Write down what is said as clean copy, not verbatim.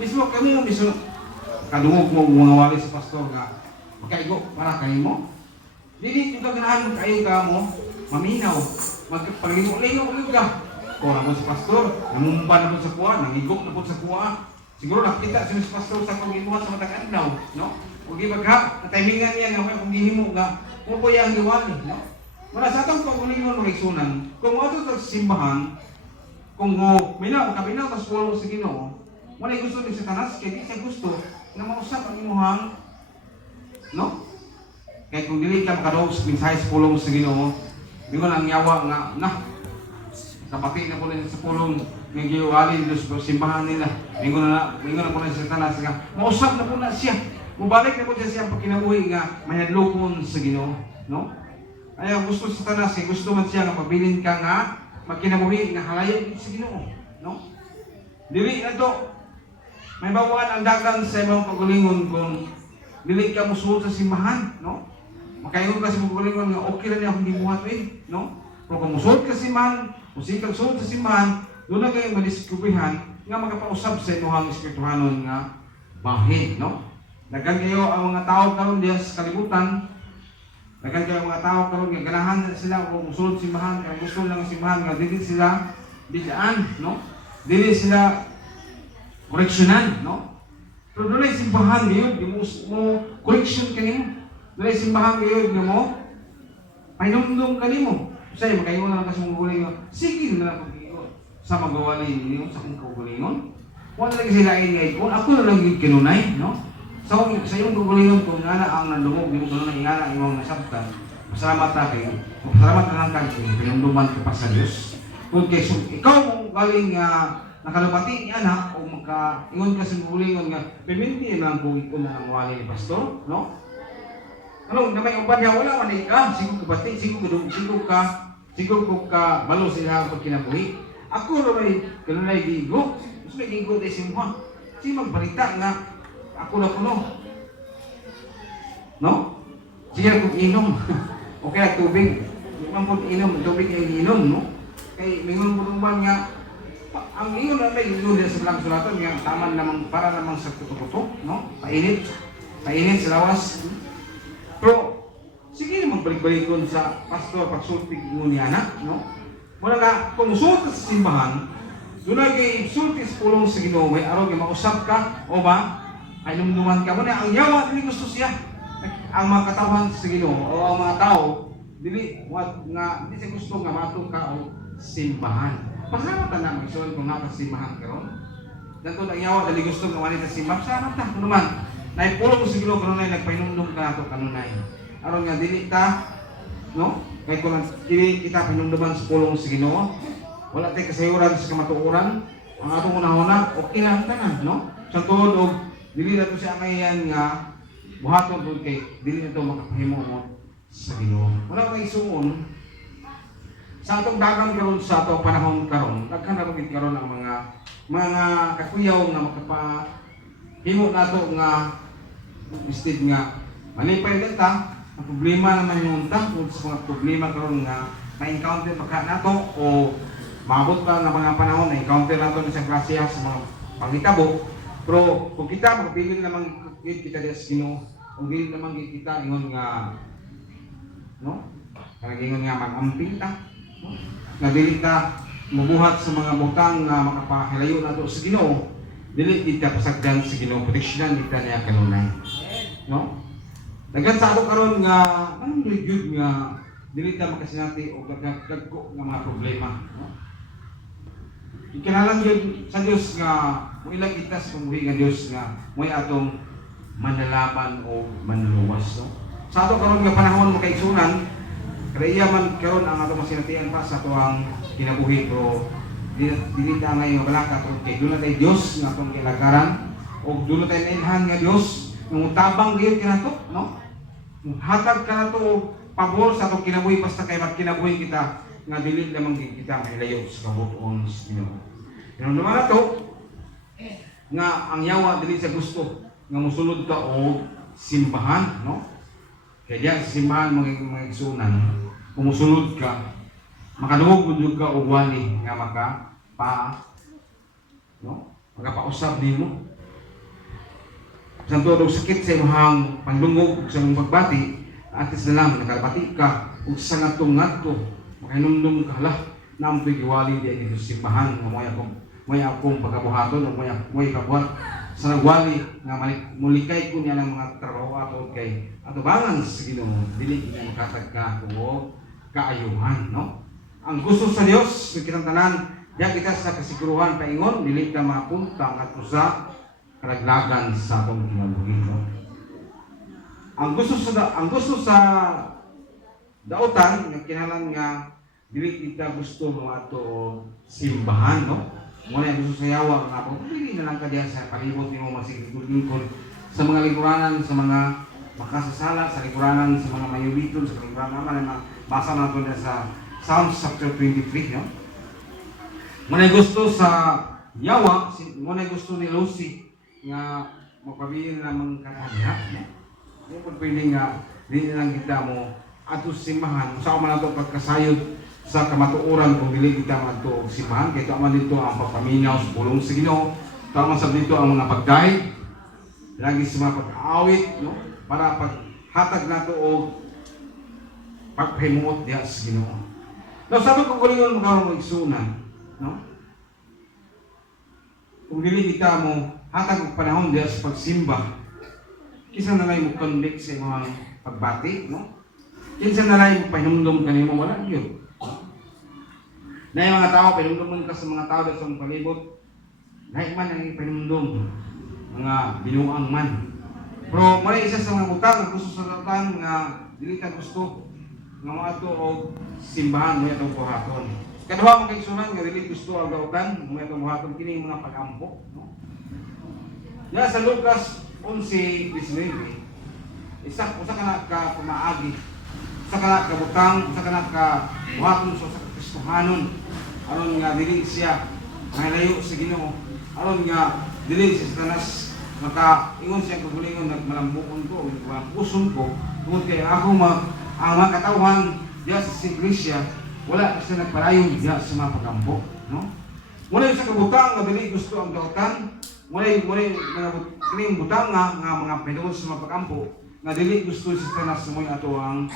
Mismo kami yung mismo kadungog mo mga wali sa pastor nga magkaigo para kayo mo. Dili yung kaganahan magkayo ka mo, maminaw, magpaglimo-lino ka. Kung ako si pastor, namumba na po sa kuha, nangigok na po sa kuha. Siguro nakita si pastor sa paglimuhan sa matag adlaw, no? Kung ibagha, natimingan niya nga kung gihimo nga, kung po yung giwali, no? Wala sa atong pag-ulingon mga isunan, kung ato sa simbahan, kung minaw, kabinaw, tas pulong sa Ginoo, wala gusto ni Satanas, kaya di siya gusto na mausap ang imuhang, no? Kaya kung dili ka makadawag sa mensahe sa pulong sa Ginoo, di mo lang yawa nga, kapati na po na sa pulong ng giwali nila sa simbahan nila. Mingon na po na sa Satanas nga, mausap na po na siya. Mubalik na po siya ang pagkinabuhi nga mayadlokon sa Ginoo, no? Ay gusto sa Satanas, gusto man siya nga pabilin ka nga magkinabuhi nga halayo sa Ginoo, no? Dili na to may bawaan ang dagan sa imong pagalingon kung dili ka musuot sa simbahan, no? Makaingon ka sa pagalingon nga okay ra niya akong gibuhat no? Pero kung musuot ka sa simbahan, kung sikag suot sa simbahan, doon na kayo madiskubrihan nga magapausab sa inyong espirituhanon nga bahin, no? Dagan kayo ang mga tao karon diya sa kalibutan. Dagan kayo ang mga tao karon nga ganahan na sila kung musulod simbahan, kaya gusto lang ang simbahan nga dili sila bidaan, no? Dili sila koreksyonan, no? Pero doon ay simbahan ngayon, di mo koreksyon kanimo. Doon ay simbahan ngayon nga mo painumdum kanimo. Say makaingon na lang kasi mong gulingon. Sige na lang pag-iingon. Sa magawali ninyo sa kong kaugulingon. Wala lang sila ingay ko. Ako na lang yung kinunay, no? Sa iyong gugulingon kung nga na ang nandungog, di mo kanunay nga na ang iyong nasabtan. Masalamat natin. Masalamat na lang tayo. Pinumduman ka pa sa Diyos. Kung so, ikaw mong galing nakalupati niya na o makaingon ka sa gugulingon nga, piminti na lang kung ikaw na ang wali ni pastor, no? Ano, na may uban niya, wala man ka, siguro ka bati, siguro ka malo sila ang pagkinabuhi. Ako na may kanunay gigo, mas may gigo tayo simha. Sige magbalita nga, ako na kuno. No? Sige kung inom. Okay na tubig. Ibang po inom, tubig ay inom, no? Kaya mingon mo naman nga, ang iyon na may iyon din sa bilang sulatan, nga taman namang, para namang sa kuto-kuto, no? Painit sa lawas. Pero, sige na magbalik-balikon sa pastor pagsulti mo niya na, no? Muna nga, kung sulti sa simbahan, doon na kayo sulti sa pulong sa Ginoo, may araw kayo mausap ka, o ba? Ay numduman ka. Muna, ang yawa, dili gusto siya. Ang mga katawan sa Ginoo, o ang mga tao, dili siya gusto nga matong ka o simbahan. Pasalamat na mag-isun kung simbahan karon. Dato ang yawa, dili gusto nga walita simbahan. Pasalamat na, kung naman. Naipulong sa Ginoo kanunay nagpainumdum ka nato kanunay. Aron nga dili ta, no? Kay kung dili kita pinumduman sa pulong sa Ginoo, wala tay kasayuran sa kamatuoran. Ang atong una-una, okay na ang tanan, no? Sa tuod og dili na to siya ngayon nga buhaton pud kay dili na to makapahimo mo sa Ginoo. Wala may suon sa atong dagan karon sa atong panahon karon, daghan na pagit karon ang mga kakuyaw nga makapahimo nato nga instead nga malipay lang ta, ang problema naman yung tungkol sa mga problema karon nga na-encounter pagka nato o maabot pa ng mga panahon na-encounter nato ng isang klase sa mga pangitabo. Pero kung kita magpigil naman kita sa Ginoo, kung dili naman kita ingon nga no? Kanang ingon nga mag-amping ta, no? Na dili ta mabuhat sa mga butang nga makapahilayo nato sa Ginoo, dili kita pasagdan sa Ginoo, proteksyonan kita niya kanunay. No? Dagan sa ato karon nga anong gyud nga dili ta makasinati og dagko nga mga problema, no? Ikinalang gyud sa Dios nga moilang kita sa pambuhi nga Dios nga moy atong manlalaban o manluwas, no? Sa ato karon nga panahon makaigsunan, kaya man karon ang ato masinatian pa sa tuang kinabuhi, pero dili ta ngayon balaka kay doon na tayo Dios nga atong kilagaran o doon na tayo nailhan nga Dios nga tabang gyud kinato, no? Hatag ka na to pabor sa itong kinabuhi basta kay magkinabuhi kita nga dili lamang kita mahilayo sa kabutuon sa Ginoo. Pero naman na to nga ang yawa dili sa gusto nga musulod ka o simbahan, no? Kaya sa simbahan mga igsunan, kung musulod ka, makadungog ka o wali nga no? Magapausap nimo. sa todo sakit sa imong panglungog sa imong pagbati, at least na lang nakalabati ka ug sa ngadto makahinumdum ka hala naam to'y giwali di dito sa simbahan nga moy akong pagkabuhaton ug moy kabuhat sa nagwali nga mulikay ko niya ng mga trabaho ato kay atubangan sa Ginoo dili niya makatag ka o kaayuhan, no? Ang gusto sa Dios sa kitang tanan, diya kita sa kasiguruhan paingon dili ka mapunta ngadto sa kalaglagan sa atong kinabuhi, no? Ang gusto sa dautan nga kinahanglan nga dili kita gusto mo ato simbahan, no? Muna gusto sa yawa nga po, dili na lang ka diya sa palibot nimo masigugod sa mga lingkuranan, sa mga makasasala, sa lingkuranan, sa mga mayuliton, sa lingkuranan naman basa nato na sa Psalms chapter 23, no? Muna gusto sa yawa, muna gusto ni Lucy nga magpabilin lamang katanya, no? Yung pwede nga, di na lang kita mo ato simbahan, sa man ato pagkasayod sa kamatuoran kung dili kita madto og simbahan, kay tama dito ang pagpaminaw sa pulong sa Ginoo, tama sa dito ang mga pagkain, lagi sa mga pag-aawit, no? Para paghatag nato og pagpahimuot diha sa Ginoo. Now, sabi ko kulingon magkaroon ng igsunan, no? Kung dili kita mo hatag og panahon diha sa pagsimba, kinsa na lay mo convict sa imong pagbati, no? Kinsa na lay mo pahinumdum kanimo wala gyud. Na yung mga tao pahinumdum ka sa mga tao sa mong palibot, lahi man ang pahinumdum, mga binuang man. Pero mula isa sa mga utang ang gusto sa utang nga dili ka gusto nga mga ito o simbahan mo itong buhaton. Kaduha mo kay sunan nga dili gusto ang utang mo itong buhaton kini mga pag-ampo, no? Ya sa Lucas 11:19, usa ka na ka pumaagi, usa ka na ka butang, usa ka na ka buhaton sa Kristohanon, aron nga dili siya malayo sa Ginoo, aron nga dili si Satanas maka-ingon siya kagulingon nagmalambukon ko, puson ko, tungod kay ako ang mga katawhan diya sa Iglesia, wala kasi nagpalayon diya sa mga pagampo, no? Muna sa kabutang nga dili gusto ang dautan, muna mga butang nga mga pinagod sa mga pagampo nga dili gusto si Satanas sa mga ato ang